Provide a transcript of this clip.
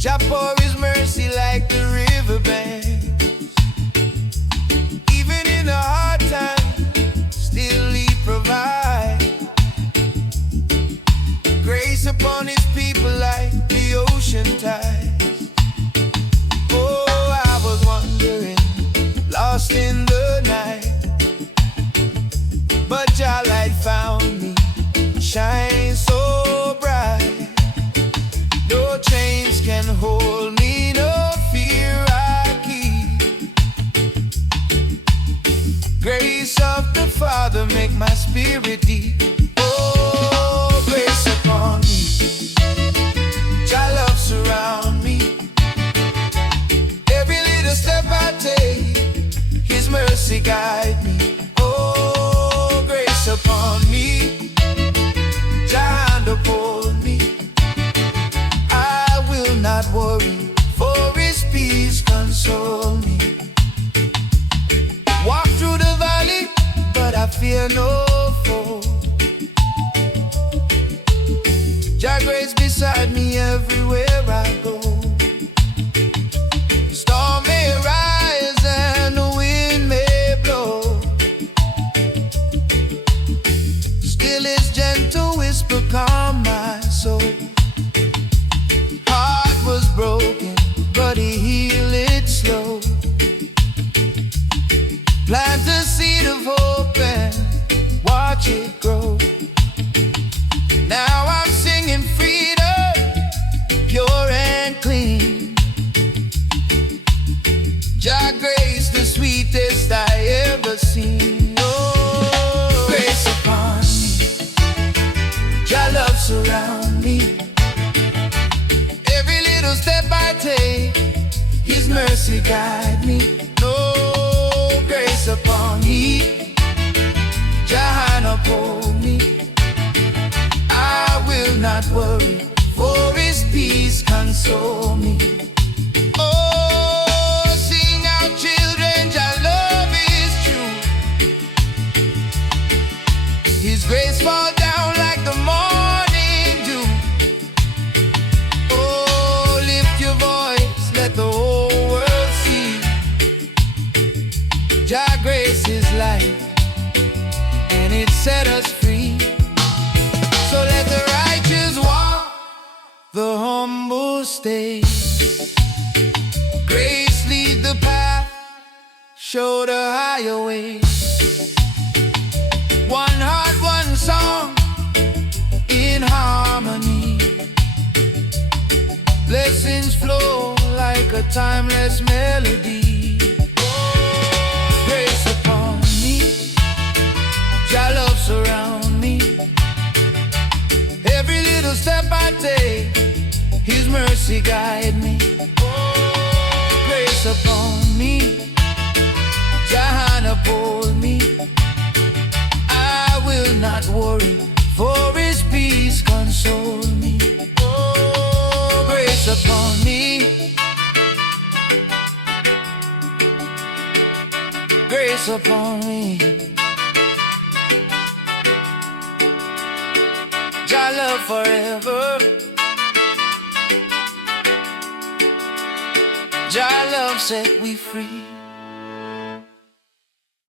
Jah pour His mercy like the riverbank. Even in the hard times, still He provides grace upon His people like the ocean tides. Oh, I was wandering, lost in the night, but Jah light found me, shine so bright. No chains can hold me, no fear I keep. Grace of the Father make my spirit deep. Oh, grace upon me, Jah love surround me. Every little step I take, His mercy guide me. Oh, grace upon me, Jah hand uphold me. I will not worry, for His peace console me. Walk through the valley, but I fear no foe. Jah grace beside me everywhere I go. Storm may rise and the wind may blow, still His gentle whisper calm my soul. Heart was broken, but He healed it slow. Plant a seed of hope and watch it grow. Now I'm singing freedom, pure and clean. Jah grace, the sweetest I ever seen. Oh, grace upon me, Jah love surround me. Every little step I take, His mercy guide me. No, grace upon me, Jah hand uphold me. I will not worry, for His peace console me. Oh, sing out children, Jah love is true. His grace fall down like the morning dew. Oh, lift your voice, let the whole world see. Jah grace is light, and it set us free. So let the righteous walk, the humble stay. Grace lead the path, show the higher way. One heart, one song, in harmony. Blessings flow like a timeless melody. Grace upon me, Jah love surround me. Every little step I take, His mercy guide me. Grace upon me, Jah hand uphold me. I will not worry, for His peace console me. Oh, grace upon me, grace upon me. Jah love forever, Jah love set we free.